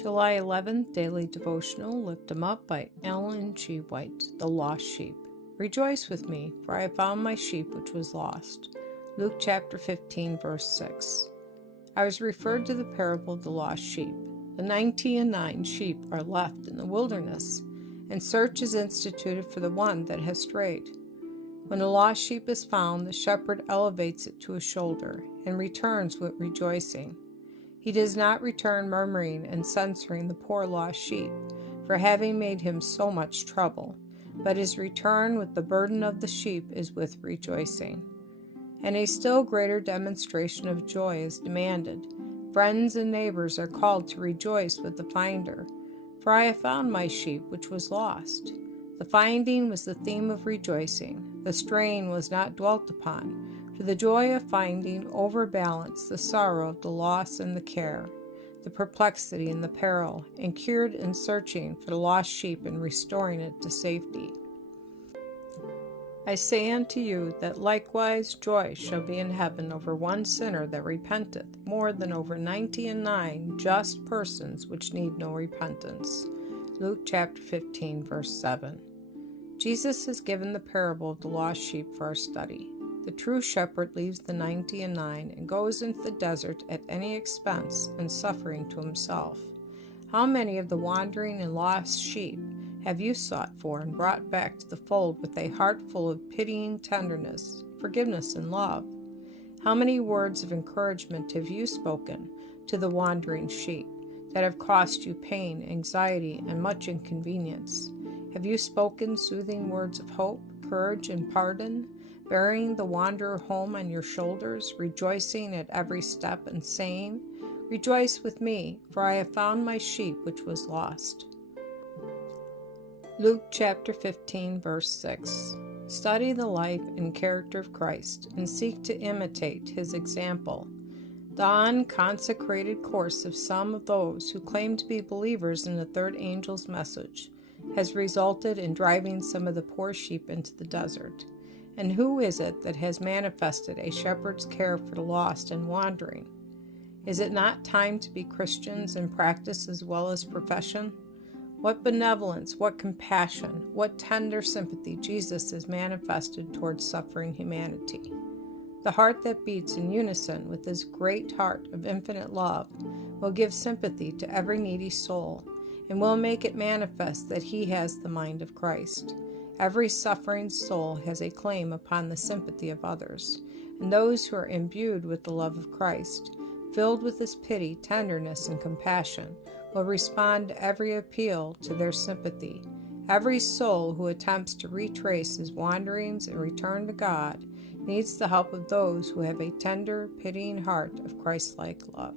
July 11th, Daily Devotional, Lift 'em Up by Ellen G. White, The Lost Sheep. Rejoice with me, for I have found my sheep which was lost. Luke chapter 15, verse 6. I was referred to the parable of the lost sheep. The 99 sheep are left in the wilderness, and search is instituted for the one that has strayed. When a lost sheep is found, the shepherd elevates it to his shoulder and returns with rejoicing. He does not return murmuring and censuring the poor lost sheep for having made him so much trouble, but his return with the burden of the sheep is with rejoicing. And a still greater demonstration of joy is demanded. Friends and neighbors are called to rejoice with the finder, for I have found my sheep which was lost. The finding was the theme of rejoicing. The straying was not dwelt upon, for the joy of finding overbalanced the sorrow of the loss and the care, the perplexity and the peril, and cured in searching for the lost sheep and restoring it to safety. I say unto you that likewise joy shall be in heaven over one sinner that repenteth, more than over 99 just persons which need no repentance. Luke chapter 15, verse 7. Jesus has given the parable of the lost sheep for our study. The true shepherd leaves the 99 and goes into the desert at any expense and suffering to himself. How many of the wandering and lost sheep have you sought for and brought back to the fold with a heart full of pitying tenderness, forgiveness, and love? How many words of encouragement have you spoken to the wandering sheep that have cost you pain, anxiety, and much inconvenience? Have you spoken soothing words of hope, courage, and pardon, bearing the wanderer home on your shoulders, rejoicing at every step and saying, "Rejoice with me, for I have found my sheep which was lost"? Luke chapter 15, verse 6. Study the life and character of Christ and seek to imitate his example. The unconsecrated course of some of those who claim to be believers in the third angel's message has resulted in driving some of the poor sheep into the desert. And who is it that has manifested a shepherd's care for the lost and wandering? Is it not time to be Christians in practice as well as profession? What benevolence, what compassion, what tender sympathy Jesus has manifested towards suffering humanity. The heart that beats in unison with his great heart of infinite love will give sympathy to every needy soul and will make it manifest that he has the mind of Christ. Every suffering soul has a claim upon the sympathy of others, and those who are imbued with the love of Christ, filled with his pity, tenderness, and compassion, will respond to every appeal to their sympathy. Every soul who attempts to retrace his wanderings and return to God needs the help of those who have a tender, pitying heart of Christ-like love.